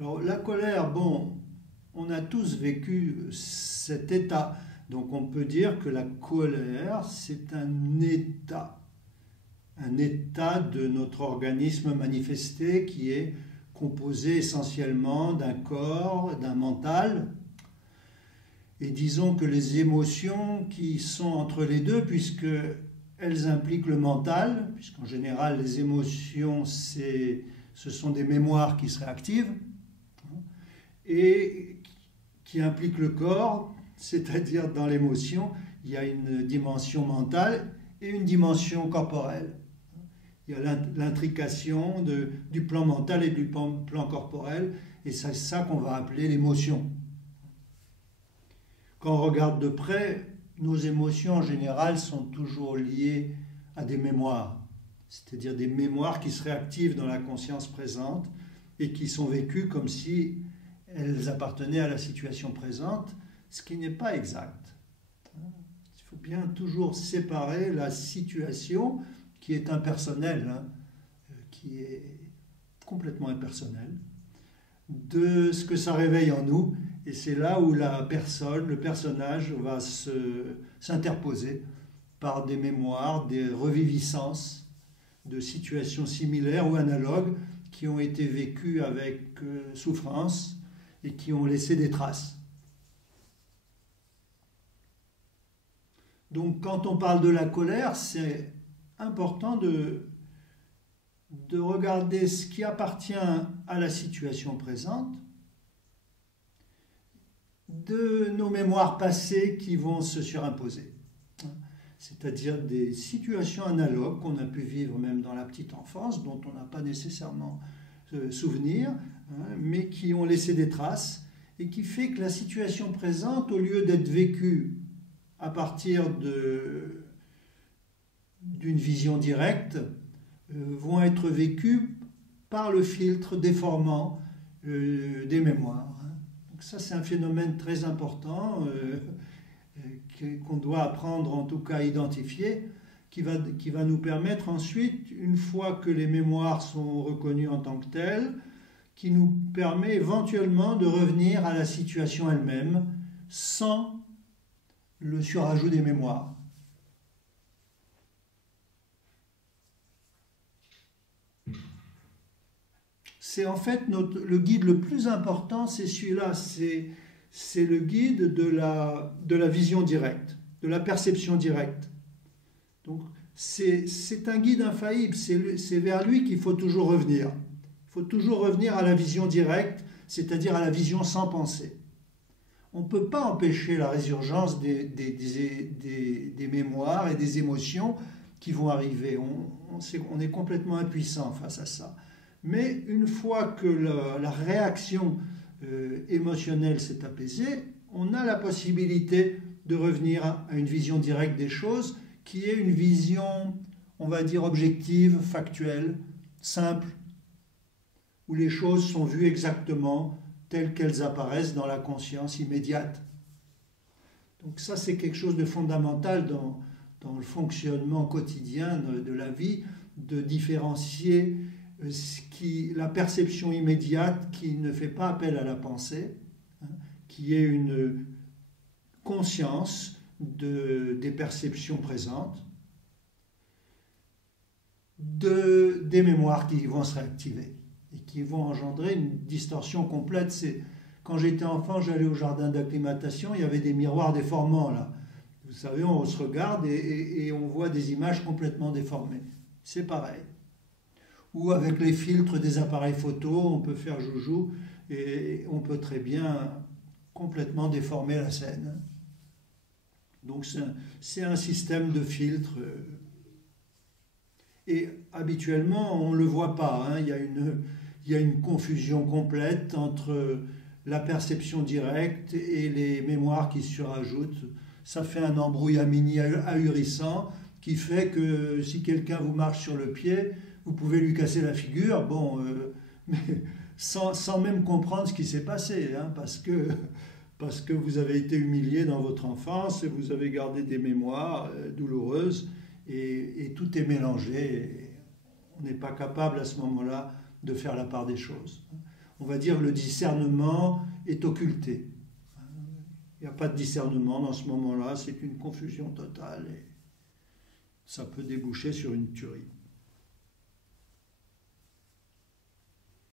Alors la colère, bon, on a tous vécu cet état. Donc on peut dire que la colère, c'est un état de notre organisme manifesté qui est composé essentiellement d'un corps, d'un mental. Et disons que les émotions qui sont entre les deux, puisque elles impliquent le mental, puisqu'en général les émotions, ce sont des mémoires qui se réactivent, et qui impliquent le corps, c'est-à-dire dans l'émotion, il y a une dimension mentale et une dimension corporelle. Il y a l'intrication du plan mental et du plan corporel, et c'est ça qu'on va appeler l'émotion. Quand on regarde de près, nos émotions en général sont toujours liées à des mémoires, c'est-à-dire des mémoires qui se réactivent dans la conscience présente et qui sont vécues comme si elles appartenaient à la situation présente, ce qui n'est pas exact. Il faut bien toujours séparer la situation qui est impersonnelle, qui est complètement impersonnelle, de ce que ça réveille en nous. Et c'est là où la personne, le personnage va s'interposer par des mémoires, des reviviscences de situations similaires ou analogues qui ont été vécues avec souffrance et qui ont laissé des traces. Donc quand on parle de la colère, c'est important de regarder ce qui appartient à la situation présente, de nos mémoires passées qui vont se surimposer. C'est-à-dire des situations analogues qu'on a pu vivre même dans la petite enfance, dont on n'a pas nécessairement souvenir, mais qui ont laissé des traces, et qui fait que la situation présente, au lieu d'être vécue à partir d'une vision directe, vont être vécues par le filtre déformant des mémoires. Donc ça, c'est un phénomène très important qu'on doit apprendre en tout cas à identifier, qui va nous permettre ensuite, une fois que les mémoires sont reconnues en tant que telles, qui nous permet éventuellement de revenir à la situation elle-même sans le surajout des mémoires. C'est en fait le guide le plus important, c'est celui-là, c'est le guide de la vision directe, de la perception directe. Donc c'est un guide infaillible, c'est vers lui qu'il faut toujours revenir. Il faut toujours revenir à la vision directe, c'est-à-dire à la vision sans pensée. On ne peut pas empêcher la résurgence des mémoires et des émotions qui vont arriver. On est complètement impuissant face à ça. Mais une fois que la réaction émotionnelle s'est apaisée, on a la possibilité de revenir à une vision directe des choses, qui est une vision, on va dire, objective, factuelle, simple, où les choses sont vues exactement telles qu'elles apparaissent dans la conscience immédiate. Donc ça, c'est quelque chose de fondamental dans le fonctionnement quotidien de la vie, de différencier la perception immédiate qui ne fait pas appel à la pensée, qui est une conscience des perceptions présentes, des mémoires qui vont se réactiver et qui vont engendrer une distorsion complète. Quand j'étais enfant, j'allais au jardin d'acclimatation, il y avait des miroirs déformants là. Vous savez, on se regarde et on voit des images complètement déformées. C'est pareil. Ou avec les filtres des appareils photo, on peut faire joujou et on peut très bien complètement déformer la scène. Donc c'est un système de filtres. Et habituellement, on ne le voit pas. Il y a une confusion complète entre la perception directe et les mémoires qui se surajoutent. Ça fait un embrouillamini ahurissant qui fait que si quelqu'un vous marche sur le pied, vous pouvez lui casser la figure, mais sans même comprendre ce qui s'est passé, parce que vous avez été humilié dans votre enfance et vous avez gardé des mémoires douloureuses et tout est mélangé. On n'est pas capable à ce moment-là de faire la part des choses. on va dire, le discernement est occulté. Il n'y a pas de discernement dans ce moment-là, c'est une confusion totale et ça peut déboucher sur une tuerie.